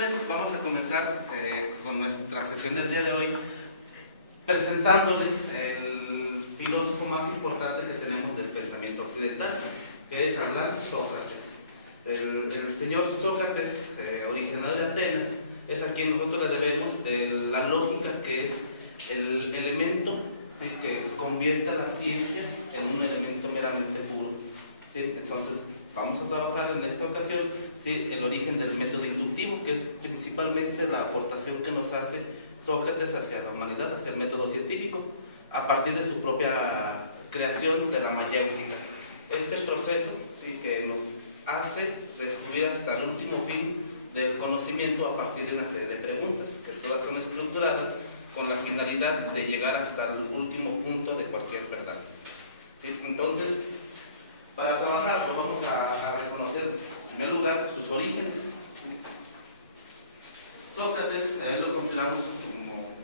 jóvenes, vamos a comenzar con nuestra sesión del día de hoy presentándoles el filósofo más importante que tenemos del pensamiento occidental, que es el gran Sócrates. El señor Sócrates, originario de Atenas, es a quien nosotros le debemos la lógica, que es el elemento, ¿sí?, que convierte a la ciencia en un elemento meramente puro, ¿sí? Entonces, vamos a trabajar en esta ocasión, ¿sí?, el origen del método inductivo, que es principalmente la aportación que nos hace Sócrates hacia la humanidad, hacia el método científico, a partir de su propia creación de la mayéutica. Este proceso, ¿sí?, que nos hace descubrir hasta el último fin del conocimiento a partir de una serie de preguntas, que todas son estructuradas con la finalidad de llegar hasta el último punto de cualquier verdad, ¿sí? Entonces, para trabajarlo vamos a reconocer en primer lugar sus orígenes. Sócrates, a él lo consideramos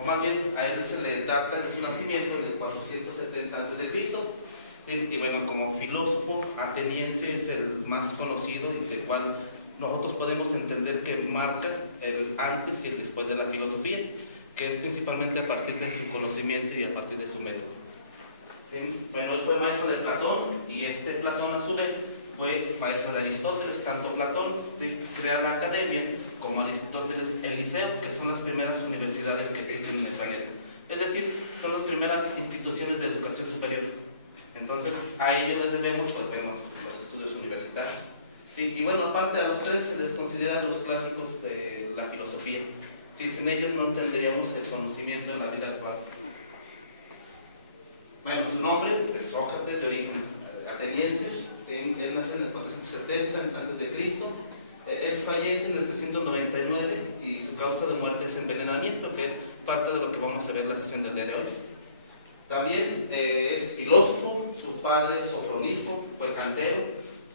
o más bien a él se le data de su nacimiento en el 470 a.C. Y bueno, como filósofo ateniense es el más conocido y del cual nosotros podemos entender que marca el antes y el después de la filosofía, que es principalmente a partir de su conocimiento y a partir de su método. Bueno, él fue maestro de Platón, y Platón a su vez fue maestro de Aristóteles. Tanto Platón, ¿sí?, crea la academia, como Aristóteles el liceo, que son las primeras universidades que existen en el planeta. Es decir, son las primeras instituciones de educación superior. Entonces, a ellos les debemos, pues bueno, los estudios universitarios, ¿sí? Y bueno, aparte a los tres se les considera los clásicos de la filosofía. Si sin ellos no tendríamos el conocimiento en la vida actual. Bueno, su nombre es Sócrates, de origen ateniense, ¿sí? Él nace en el 470 a.C. Él fallece en el 399 y su causa de muerte es envenenamiento, que es parte de lo que vamos a ver en la sesión del día de hoy. También es filósofo, su padre es Sofronisco, fue cantero,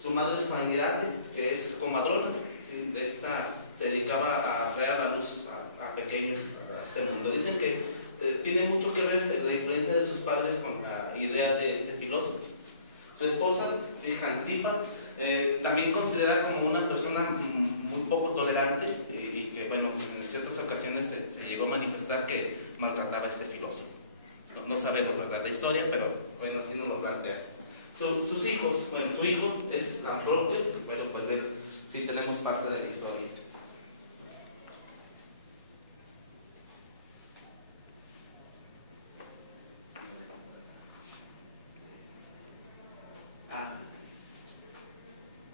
su madre es Fainirate, que es comadrona, ¿sí? Esta se dedicaba a traer a la luz a pequeños a este mundo. Dicen que tiene mucho que ver la influencia de sus padres con la idea de este filósofo. Su esposa, ¿sí?, Jantipa, también considera como una persona muy poco tolerante y que, bueno, en ciertas ocasiones se llegó a manifestar que maltrataba a este filósofo. No sabemos, ¿verdad?, la historia, pero bueno, así nos lo plantea. Sus hijos, bueno, su hijo es Ambrocles, bueno, pues de él sí tenemos parte de la historia.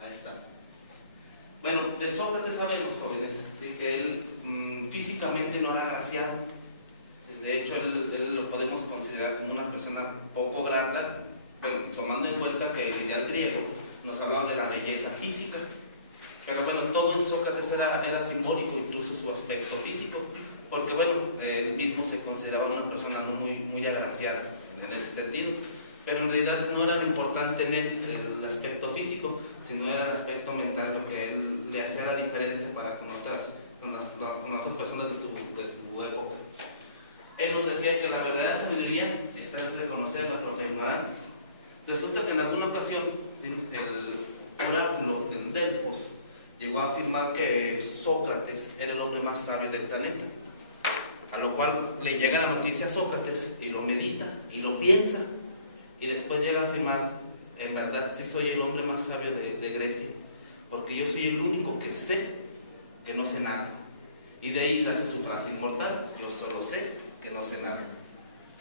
Ahí está. Bueno, de Sócrates sabemos, jóvenes, ¿sí?, que él físicamente no era agraciado. De hecho, él lo podemos considerar como una persona poco grata, bueno, tomando en cuenta que el ideal griego nos hablaba de la belleza física. Pero bueno, todo en Sócrates era simbólico, incluso su aspecto físico, porque bueno, él mismo se consideraba una persona no muy agraciada en ese sentido. Pero en realidad no era lo importante en él el aspecto físico, sino era el aspecto mental lo que él le hacía la diferencia para con otras personas de su época. Él nos decía que la verdadera sabiduría está en reconocer la propia ignorancia. Resulta que en alguna ocasión, ¿sí?, el oráculo en Delfos llegó a afirmar que Sócrates era el hombre más sabio del planeta, a lo cual le llega la noticia a Sócrates y lo medita y lo piensa, y después llega a afirmar: en verdad sí soy el hombre más sabio de Grecia, porque yo soy el único que sé que no sé nada. Y de ahí hace su frase inmortal: yo solo sé que no sé nada,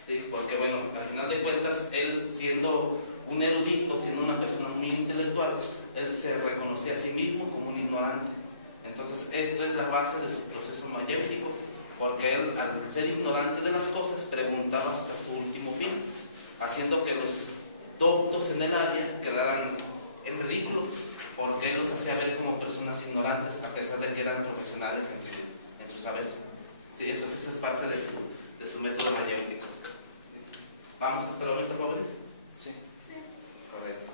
¿sí? Porque bueno, al final de cuentas, él siendo un erudito, siendo una persona muy intelectual, él se reconocía a sí mismo como un ignorante. Entonces esto es la base de su proceso mayéutico, porque él, al ser ignorante de las cosas, preguntaba hasta su último fin, haciendo que los doctos en el área quedaran en ridículo, porque él los hacía ver como personas ignorantes, a pesar de que eran profesionales en su saber, ¿sí? Entonces esa es parte de su método mayéutico. ¿Vamos hasta el momento, jóvenes? Sí. Sí. Correcto.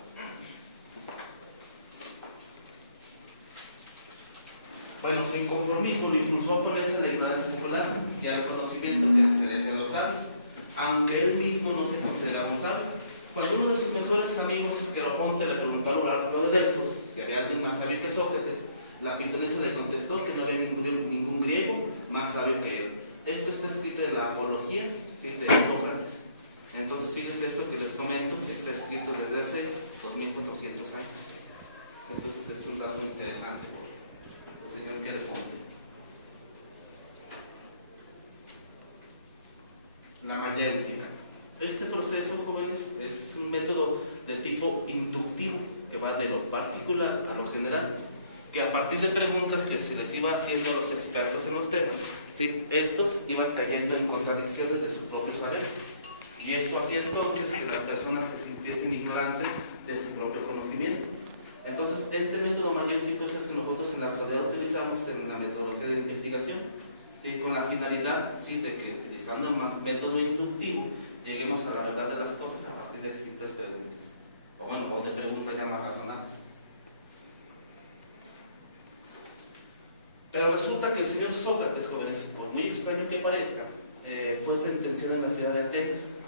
Bueno, su inconformismo lo impulsó a oponerse a la ignorancia popular y al conocimiento que se le hacían los sabios, aunque él mismo no se consideraba un sabio. Cuando uno de sus mejores amigos, Querofonte, le preguntó al oráculo de Delfos si había alguien más sabio que Sócrates, la pitonisa le contestó que no había ningún que se les iba haciendo los expertos en los temas, ¿sí? Estos iban cayendo en contradicciones de su propio saber. Y esto hacía entonces que las personas se sintiesen ignorantes de su propio conocimiento. Entonces, este método mayéutico es el que nosotros en la actualidad utilizamos en la metodología de investigación, ¿sí? Con la finalidad, ¿sí?, de que utilizando el método inductivo lleguemos a la verdad de las cosas a partir de simples preguntas, o de preguntas ya más razonables. Pero resulta que el señor Sócrates, jóvenes, por muy extraño que parezca, fue sentenciado en la ciudad de Atenas.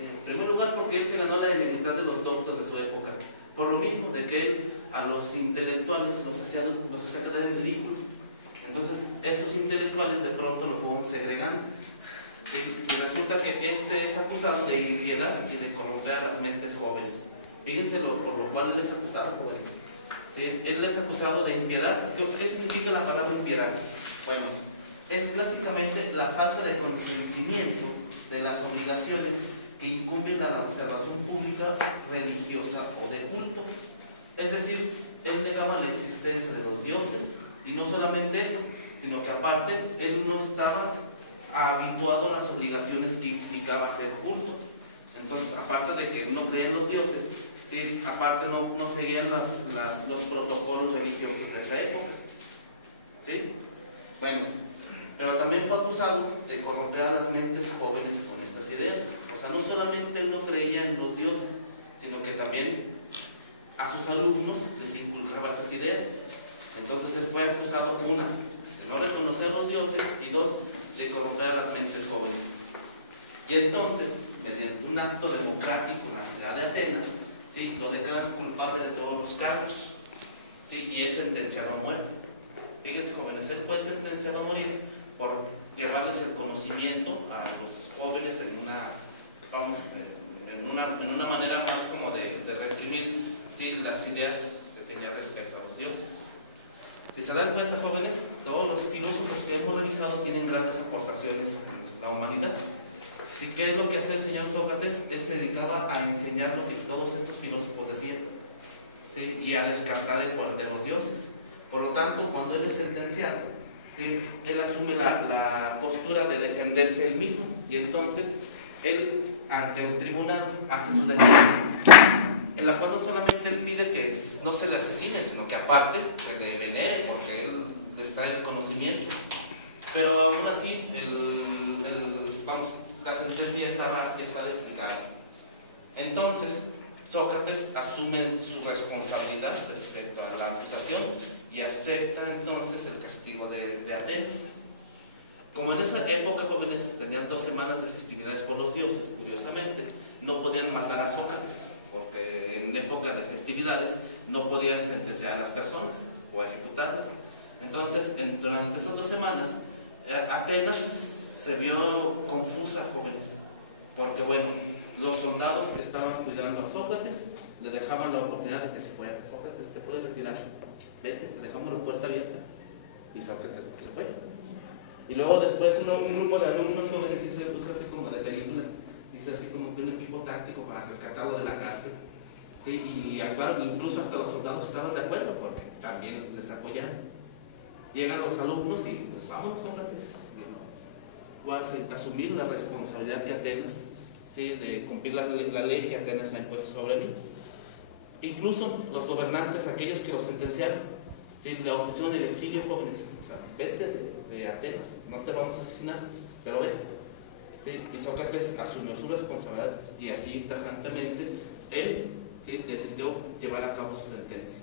En primer lugar, porque él se ganó la enemistad de los doctos de su época, por lo mismo de que él a los intelectuales los hacía quedar en ridículo. Entonces, estos intelectuales de pronto lo fueron segregando. Y resulta que este es acusado de impiedad y de corromper a las mentes jóvenes. Fíjense por lo cual él es acusado, jóvenes. ¿Sí? Él es acusado de impiedad. ¿Qué significa la palabra impiedad? Bueno, es clásicamente la falta de consentimiento de las obligaciones que incumben a la observación pública, religiosa o de culto. Es decir, él negaba la existencia de los dioses, y no solamente eso, sino que aparte él no estaba habituado a las obligaciones que implicaba hacer culto. Entonces, aparte de que no creían los dioses, ¿sí?, aparte no seguían los protocolos religiosos de esa época, ¿sí? Bueno, pero también fue acusado de corromper a las mentes jóvenes con estas ideas. O sea, no solamente él no creía en los dioses, sino que también a sus alumnos les inculcaba esas ideas. Entonces él fue acusado, una, de no reconocer los dioses, y dos, de corromper a las mentes jóvenes. Y entonces, mediante un acto democrático en la ciudad de Atenas, ¿sí?, lo declaran culpable de todos los cargos, ¿sí?, y es sentenciado a muerte. Fíjense, jóvenes, él fue sentenciado a morir por llevarles el conocimiento a los jóvenes en una manera más como de reprimir, ¿sí?, las ideas que tenía respecto a los dioses. Si se dan cuenta, jóvenes, todos los filósofos que hemos realizado tienen grandes aportaciones en la humanidad. ¿Sí? ¿Qué es lo que hacía el señor Sócrates? Él se dedicaba a enseñar lo que todos estos filósofos decían, ¿sí?, y a descartar el poder de los dioses. Por lo tanto, cuando él es sentenciado, ¿sí?, él asume la postura de defenderse él mismo, y entonces él, ante el tribunal, hace su defensa, en la cual no solamente él pide que no se le asesine, sino que aparte se le venere, porque él les trae el conocimiento. Pero aún así, la sentencia ya estaba explicada. Entonces, Sócrates asume su responsabilidad respecto a la acusación y acepta entonces el castigo de Atenas. Como en esa época, jóvenes, tenían 2 semanas de festividades por los dioses, curiosamente, no podían matar a Sócrates, porque en época de festividades no podían sentenciar a las personas o ejecutarlas. Entonces, durante esas 2 semanas, Atenas se vio confusa, jóvenes, porque bueno, los soldados que estaban cuidando a Sócrates le dejaban la oportunidad de que se fuera. Sócrates, te puedes retirar, vete, te dejamos la puerta abierta. Y Sócrates no se fue. Y luego después un grupo de alumnos jóvenes se puso así como de película, hizo así como que un equipo táctico para rescatarlo de la cárcel, ¿sí? Y claro, incluso hasta los soldados estaban de acuerdo porque también les apoyaron. Llegan los alumnos y pues vámonos, Sócrates, voy a asumir la responsabilidad que Atenas, ¿sí?, de cumplir la ley que Atenas ha impuesto sobre mí. Incluso los gobernantes, aquellos que los sentenciaron, ¿sí?, le ofrecieron el exilio, jóvenes. O sea, vete de Atenas, no te vamos a asesinar, pero vete. ¿Sí? Y Sócrates asumió su responsabilidad y así tajantemente él, ¿sí?, decidió llevar a cabo su sentencia.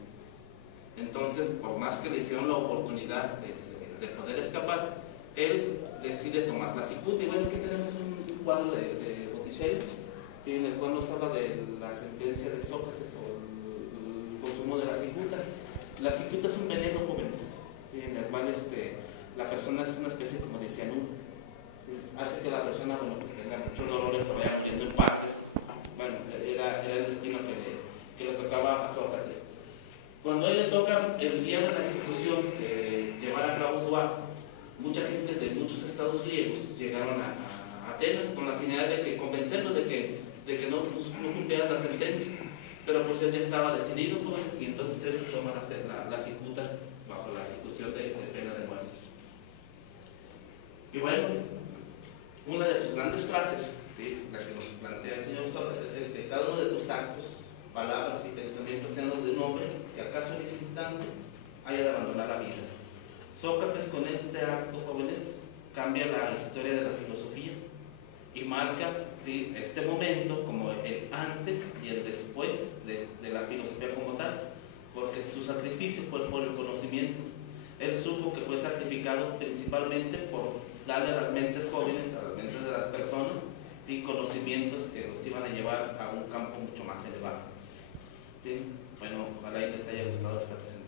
Entonces, por más que le hicieron la oportunidad de poder escapar, él decide tomar la cicuta. Y bueno, aquí tenemos un cuadro de Botticelli, ¿sí?, en el cual nos habla de la sentencia de Sócrates o el consumo de la cicuta. La cicuta es un veneno, jóvenes, ¿sí?, en el cual la persona es una especie como de cianuro, ¿sí?, hace que la persona, bueno, tenga muchos dolores, se vaya muriendo en partes. Bueno, era el destino que le tocaba a Sócrates. Cuando a él le toca el día de la ejecución llevar a cabo su acto, mucha gente de muchos estados griegos llegaron a Atenas con la finalidad de convencerlo de que no cumplieran la sentencia. Pero pues él ya estaba decidido, jóvenes, y entonces él se toma la cicuta bajo la ejecución de pena de muerte. Y bueno, una de sus grandes frases, ¿sí?, la que nos plantea el señor Sócrates, es que cada uno de tus actos, palabras y pensamientos sean los de un hombre que acaso en ese instante haya de abandonar la vida. Sócrates, con este acto, jóvenes, cambia la historia de la filosofía y marca, ¿sí?, este momento como el antes y el después de la filosofía como tal, porque su sacrificio fue por el conocimiento. Él supo que fue sacrificado principalmente por darle a las mentes jóvenes, a las mentes de las personas, ¿sí?, conocimientos que los iban a llevar a un campo mucho más elevado. ¿Sí? Bueno, ojalá y les haya gustado esta presentación.